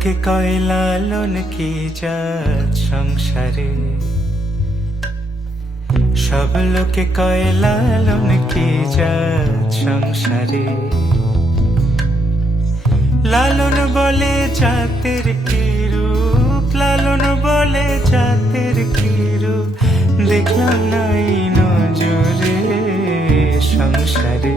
লোকে কয় লালন কি জাত সংসারে সব লোকে কয় লালন কি জাত সংসারে লালন বলে জাতের কি রূপ লালন বলে জাতের কি রূপ দেখলাম নাই নজরে সংসারে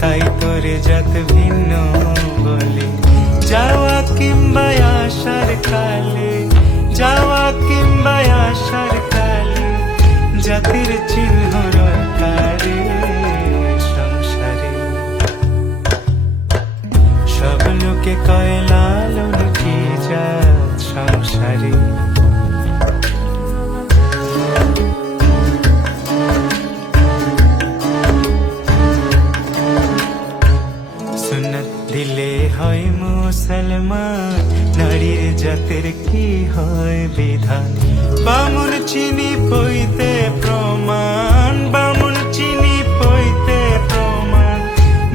তাই তোরে যত ভিন্ন বলে যাওয়া কিংবা আসার কালে, যাওয়া কিংবা আসার কালে, জাতির চিহ্ন সংসারে। সব লোকে কয় লালন মুসলমান, নারীর জাতের কি হয় বিধান? বামুন চিনি পইতে প্রমাণ, বামুন চিনি পইতে প্রমাণ।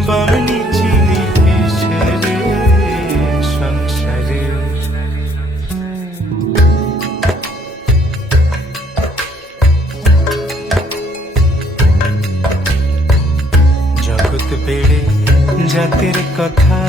বামনি চিনি পেশরে সংসারে। বেড়ে জাতের কথা।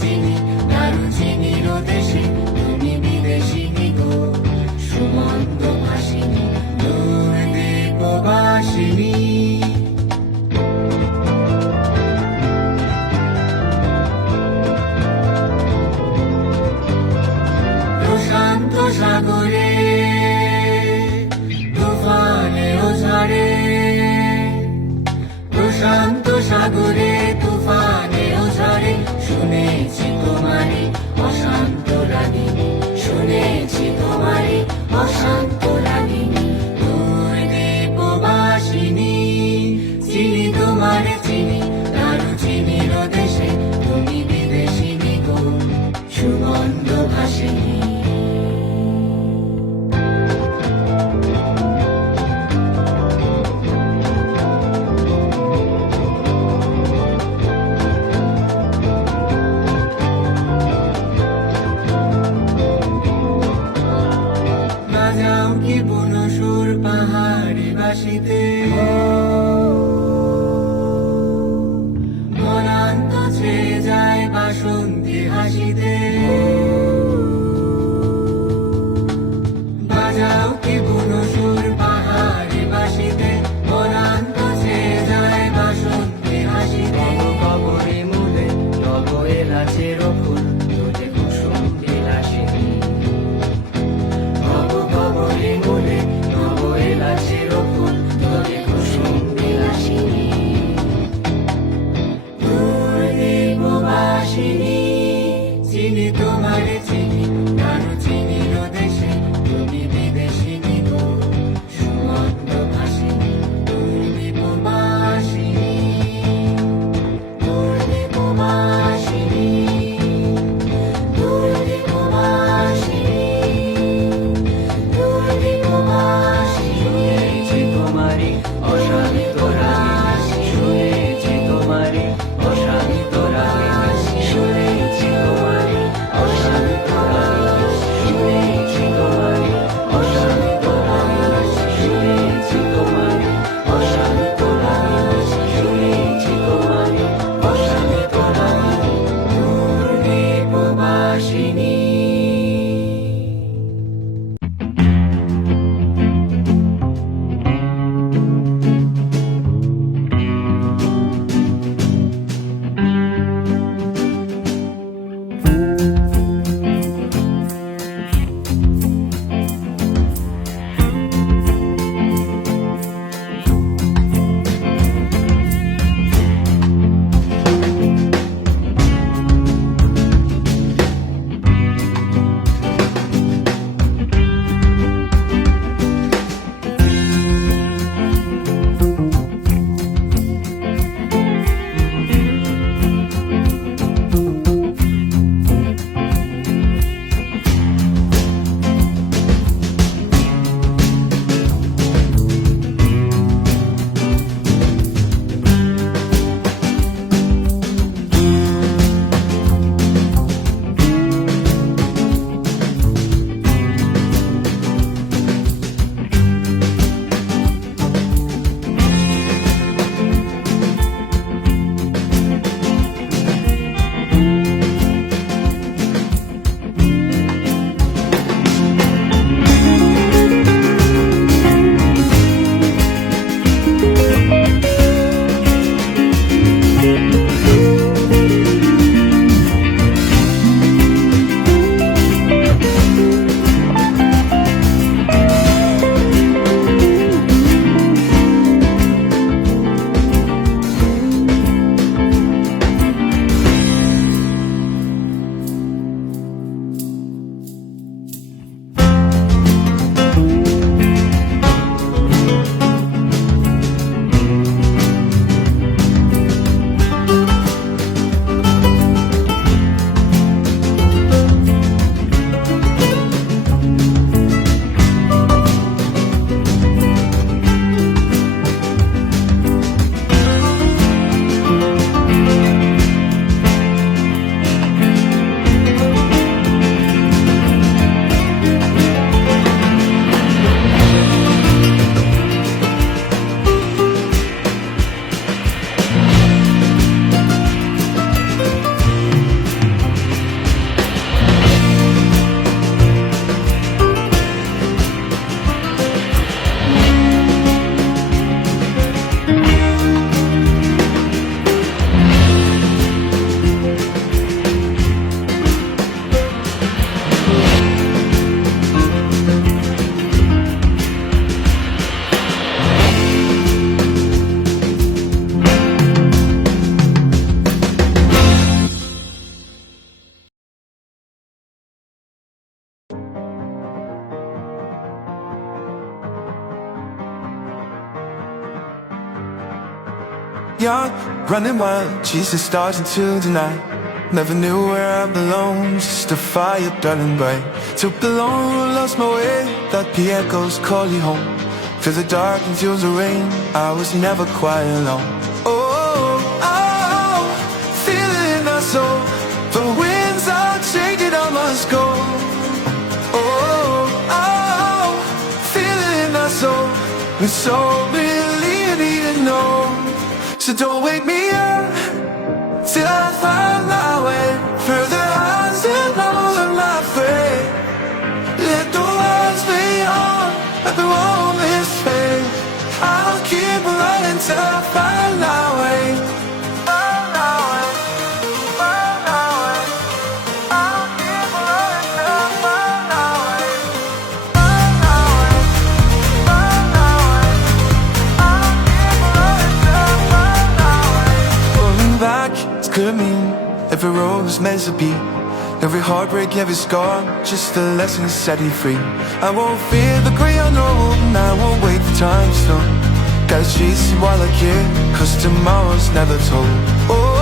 চিনি পাহাড়ি Young, running wild, chasing stars into the night. Never knew where I belonged, just a fire burning bright. Took the long lost my way, thought the echoes call you home. Through the dark and through the rain, I was never quite alone. Oh, oh, feel it in my soul. The winds are changing, I must go. Oh, oh, feel it in my soul. And so need to know. So don't wake me up every road was meant to be. Every heartbreak, every scar, just a lesson set you free. I won't fear the gray unknown, I won't wait for time to. Gotta chase it while I can, cause tomorrow's never told. Oh,